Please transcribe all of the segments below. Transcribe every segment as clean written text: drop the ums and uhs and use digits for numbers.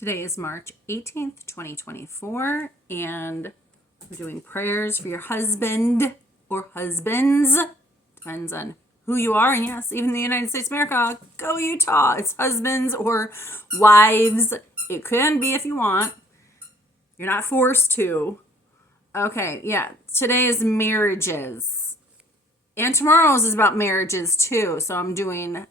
Today is March 18th, 2024, and we're doing prayers for your husband or husbands. Depends on who you are, and yes, even in the United States of America, go Utah. It's husbands or wives. It can be if you want. You're not forced to. Okay, yeah, today is marriages. And tomorrow's is about marriages too, so I'm doing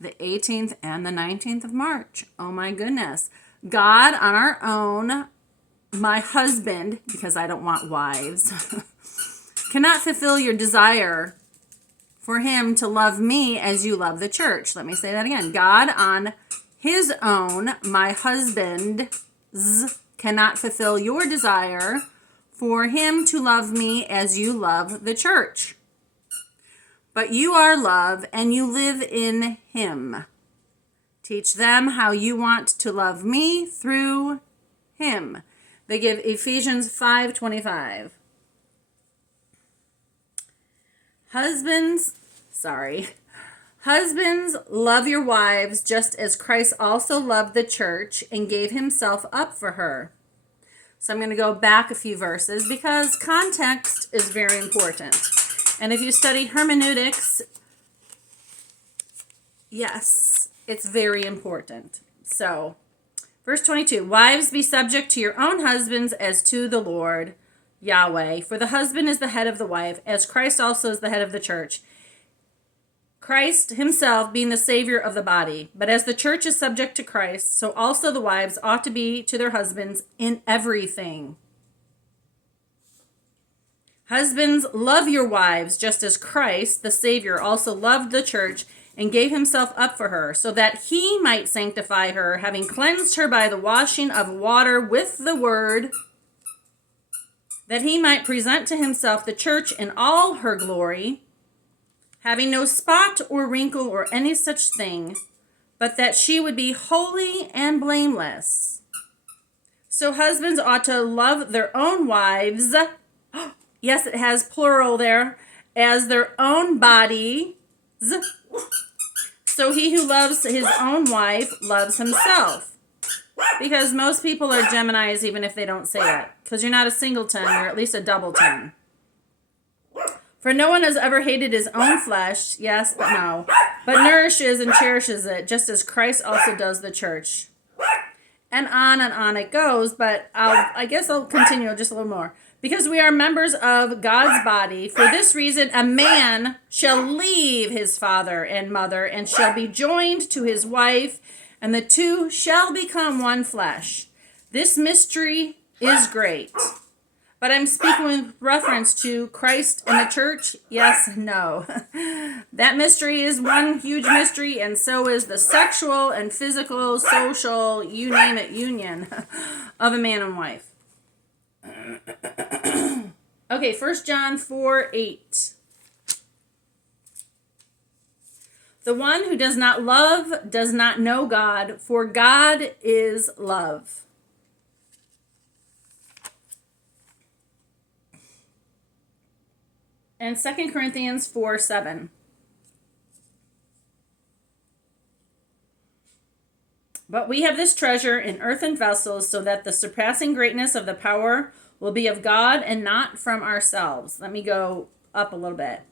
the 18th and the 19th of March. Oh my goodness. God on our own, my husband, because I don't want wives, cannot fulfill your desire for him to love me as you love the church. Let me say that again. God on his own, my husband, cannot fulfill your desire for him to love me as you love the church. But you are love, and you live in him. Teach them how you want to love me through him. They give Ephesians 5:25. Husbands, love your wives just as Christ also loved the church and gave himself up for her. So I'm going to go back a few verses because context is very important. And if you study hermeneutics, yes, it's very important. So, verse 22, wives, be subject to your own husbands as to the Lord, Yahweh. For the husband is the head of the wife, as Christ also is the head of the church. Christ himself being the Savior of the body. But as the church is subject to Christ, so also the wives ought to be to their husbands in everything. Husbands, love your wives, just as Christ, the Savior, also loved the church and gave himself up for her, so that he might sanctify her, having cleansed her by the washing of water with the word, that he might present to himself the church in all her glory, having no spot or wrinkle or any such thing, but that she would be holy and blameless. So husbands ought to love their own wives, yes, it has plural there, as their own bodies. So he who loves his own wife loves himself. Because most people are Geminis even if they don't say it. Because you're not a singleton, you're at least a doubleton. For no one has ever hated his own flesh, yes, but no, but nourishes and cherishes it, just as Christ also does the church. And on it goes, but I guess I'll continue just a little more. Because we are members of God's body, for this reason a man shall leave his father and mother and shall be joined to his wife, and the two shall become one flesh. This mystery is great. But I'm speaking with reference to Christ and the church. Yes, no. That mystery is one huge mystery, and so is the sexual and physical, social, you name it, union of a man and wife. Okay, 1 John 4:8. The one who does not love does not know God, for God is love. And 2 Corinthians 4:7. But we have this treasure in earthen vessels, so that the surpassing greatness of the power will be of God and not from ourselves. Let me go up a little bit.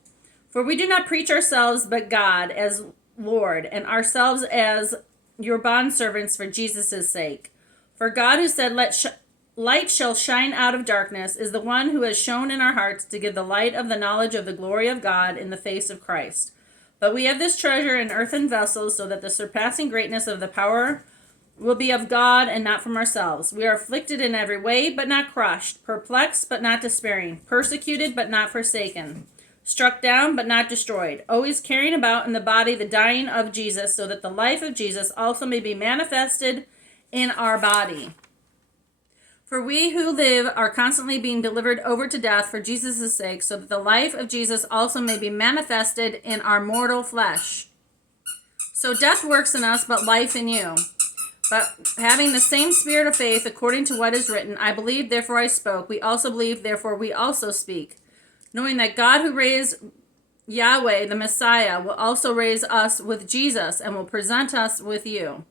For we do not preach ourselves, but God as Lord, and ourselves as your bondservants for Jesus' sake. For God, who said, light shall shine out of darkness, is the one who has shone in our hearts to give the light of the knowledge of the glory of God in the face of Christ. But we have this treasure in earthen vessels, so that the surpassing greatness of the power will be of God and not from ourselves. We are afflicted in every way, but not crushed, perplexed, but not despairing, persecuted, but not forsaken, struck down, but not destroyed, always carrying about in the body the dying of Jesus, so that the life of Jesus also may be manifested in our body. For we who live are constantly being delivered over to death for Jesus' sake, so that the life of Jesus also may be manifested in our mortal flesh. So death works in us, but life in you. But having the same spirit of faith, according to what is written, I believed, therefore I spoke. We also believe, therefore we also speak. Knowing that God who raised Yahweh, the Messiah, will also raise us with Jesus and will present us with you.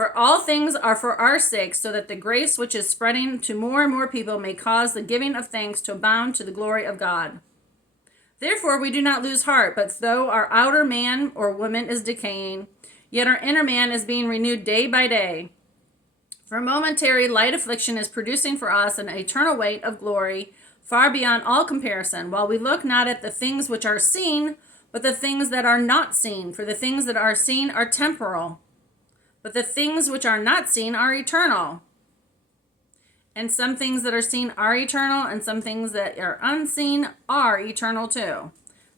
For all things are for our sake, so that the grace which is spreading to more and more people may cause the giving of thanks to abound to the glory of God. Therefore we do not lose heart, but though our outer man or woman is decaying, yet our inner man is being renewed day by day. For momentary light affliction is producing for us an eternal weight of glory far beyond all comparison, while we look not at the things which are seen, but the things that are not seen. For the things that are seen are temporal, but the things which are not seen are eternal. And some things that are seen are eternal, and some things that are unseen are eternal too.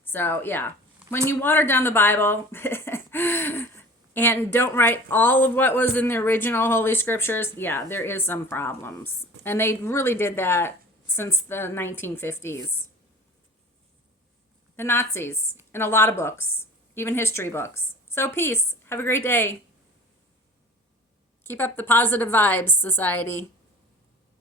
So, yeah, when you water down the Bible and don't write all of what was in the original Holy Scriptures, yeah, there is some problems. And they really did that since the 1950s. The Nazis, in a lot of books, even history books. So, peace. Have a great day. Keep up the positive vibes, society.